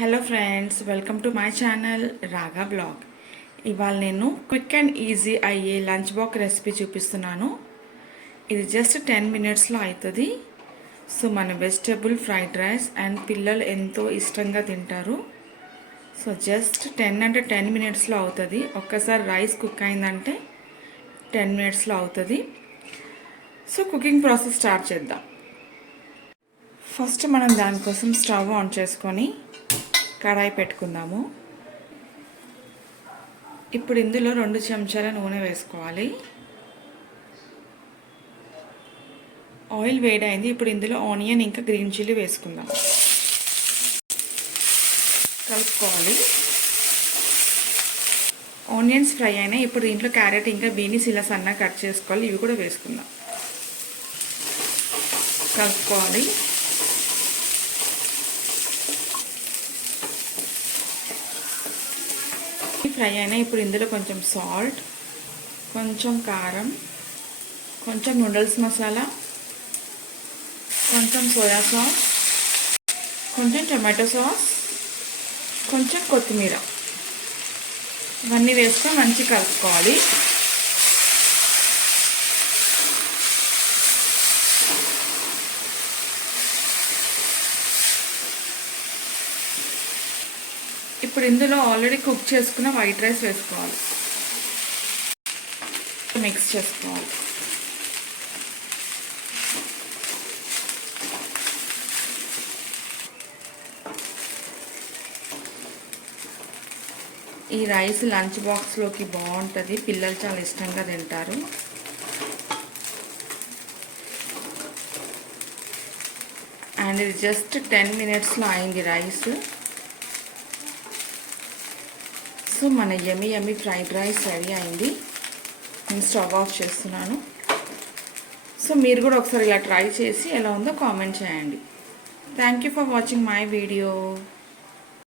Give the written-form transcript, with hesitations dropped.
Hello friends, welcome to my channel రాగా blog. ఇవాళ నేను క్విక్ అండ్ ఈజీ అయ్యే లంచ్ బాక్స్ రెసిపీ చూపిస్తున్నాను. ఇది జస్ట్ 10 మినిట్స్లో అవుతుంది. సో మన వెజిటబుల్ ఫ్రైడ్ రైస్ అండ్ పిల్లలు ఎంతో ఇష్టంగా తింటారు. సో జస్ట్ 10 మినిట్స్లో అవుతుంది. ఒక్కసారి రైస్ కుక్ అయిందంటే 10 మినిట్స్లో అవుతుంది. సో కుకింగ్ ప్రాసెస్ స్టార్ట్ చేద్దాం. ఫస్ట్ మనం దానికోసం స్టవ్ ఆన్ చేసుకొని కడాయి పెట్టుకుందాము. ఇప్పుడు ఇందులో 2 చెంచాల నూనె వేసుకోవాలి. ఆయిల్ వేడైంది. ఇప్పుడు ఇందులో ఆనియన్ ఇంకా గ్రీన్ చిల్లీ వేసుకుందాం. కలుపుకోవాలి. ఆనియన్స్ ఫ్రై అయినాయి. ఇప్పుడు దీంట్లో క్యారెట్ ఇంకా బీన్స్ ఇలా సన్నగా కట్ చేసుకోవాలి. ఇవి కూడా వేసుకుందాం. కలుపుకోవాలి. ఫ్రై అయినాయి. ఇప్పుడు ఇందులో కొంచెం సాల్ట్, కొంచెం కారం, కొంచెం నూడిల్స్ మసాలా, కొంచెం సోయా సాస్, కొంచెం టమాటో సాస్, కొంచెం కొత్తిమీర ఇవన్నీ వేసుకొని మంచిగా కలుపుకోవాలి. ఇప్పుడు ఇందులో ఆల్రెడీ కుక్ చేసుకున్న వైట్ రైస్ వేసుకోవాలి. మిక్స్ చేసుకోవాలి. ఈ రైస్ లంచ్ బాక్స్లోకి బాగుంటుంది. పిల్లలు చాలా ఇష్టంగా తింటారు. అండ్ ఇది జస్ట్ 10 మినిట్స్లో అయింది రైస్. సో మన యమ్మీ ఫ్రైడ్ రైస్ రెడీ అయింది. నేను స్టవ్ ఆఫ్ చేస్తున్నాను. సో మీరు కూడా ఒకసారి ఇలా ట్రై చేసి ఎలా ఉందో కామెంట్ చేయండి. Thank you for watching my video.